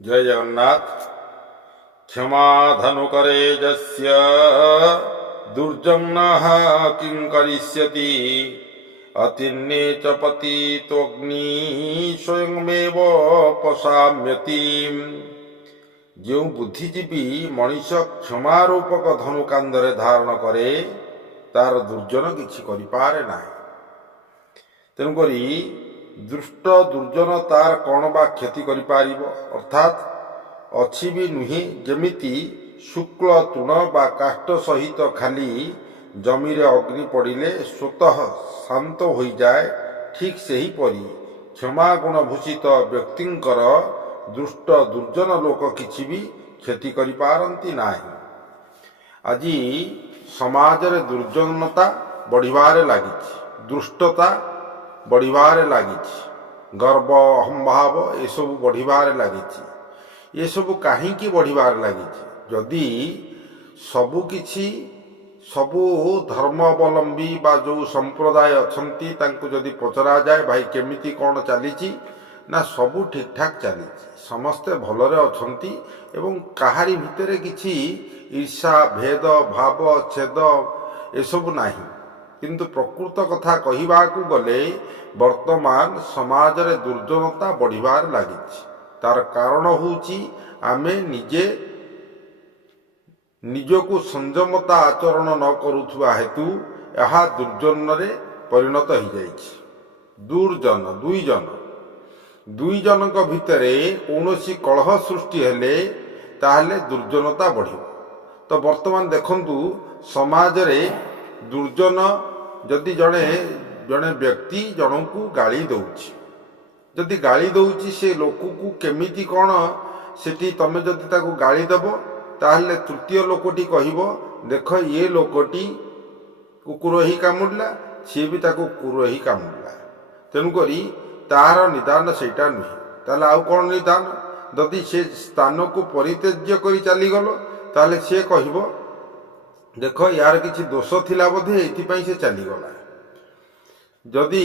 जय जगन्नाथ। क्षमा धनुकरे जस्य दुर्जन्मः किं करिष्यति अतिन्ने च पतितोऽग्नि स्वयंमेव पशाम्यति। जो बुद्धिजीवी मनीष क्षमा रूपक धनु कांधरे धारण करे तार दुर्जन किछि करिपारे नाही। तेणुकरी दुष्ट दुर्जन तार कौन बा क्षति करिपारिबो, अर्थात अछि भी नुहे। जेमिति शुक्ल तृण बा काष्ठ सहित खाली जमीरे अग्नि पड़िले स्वतः शांत हो जाए, ठीक से ही परी क्षमा गुणभूषित व्यक्तिंकर दुष्ट दुर्जन लोक किछि भी क्षति करिपारंती नाही। आजी समाज रे दुर्जनता बढ़िबारे लागिछि, दुष्टता बढ़िबारे लागिछि, गर्व अहंभाव ये सब बढ़िबारे लागिछि। ये सब काहींकि बढ़िबारे लागिछि? जदि सबु किछि सबु धर्मावलंबी बा जो संप्रदाय अछंती तांको जदि पचरा जाए भाई केमिति कौन चलीछि ना सबु ठीक ठाक चलीछि, समस्ते भलरे अछंती एवं काहारी भितरे किछि ईर्षा भेद भाव छेद एसबु नाही। किंतु प्रकृत कथा कहिबाकू गले वर्तमान समाज रे दुर्जनता बढ़िबार लागिछि। तार कारण होउछि आमे निजे निजको संयमता आचरण न करुथुवा हेतु यहा दुर्जन रे परिणत हो जाइछि। दुर्जन दुई जनक भितरे कौनसी कलह सृष्टि हेले ताहले दुर्जनता बढ़िबो। तो वर्तमान देखंतु समाज रे दुर्जन जदि जड़े जड़े व्यक्ति जनकू गाली दौछि, जदि गाली दौछि से लोक को केमिति कौन सेठी तमे जदि ताको गाली दबो ताहले तृतीय लोकटी कहिबो देख ये लोकटी कुकुर ही कामुड़ला, सी भी ताको कुकुर ही कामुड़ला। तेणुकरी तार निदान सेटा नुहे। ताहले आउ कौन निदान? जदि से स्थान को परित्यज्य करी चलीगल ताहले से कहिबो देख यार किछि दोष थिला बोधे एथिपाई से चलीगला। जदि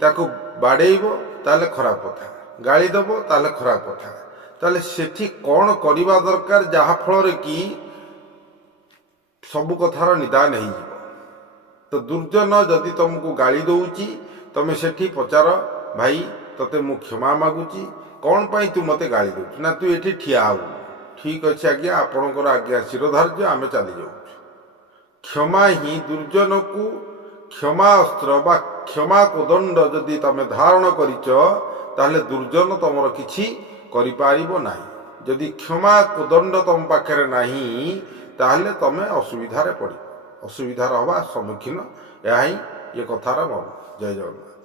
ताको बाड़ेइबो ताहले खराब कथा, गाली दबो ताहले खराब कथा। ताहले सेठी कौन करिबा दरकार जहा फल रे कि सबु कथार निदान हो जिवो। तो दुर्जन जदि तुमको गाली दउची तमे सेठी पचार भाई तते मु क्षमा मागुची, कौन पाई तू मते गाली दउची ना तू एठी ठिया हो। ठीक अच्छे आज्ञा, आपणकर आज्ञा शिरोधार्य, आमे चली जाऊ। क्षमा ही दुर्जन को क्षमा अस्त्र बा क्षमा कोदंड जदि तमे धारण करिच ताहले दुर्जन तमर किछि करिपारिबो नाही। जदि क्षमा कोदंड तम पाखरे नाही ताहले तमे असुविधारे पड़िबो, असुविधार हवा सम्मुखीन। यही ये कथार मर्म। जय जगन्नाथ।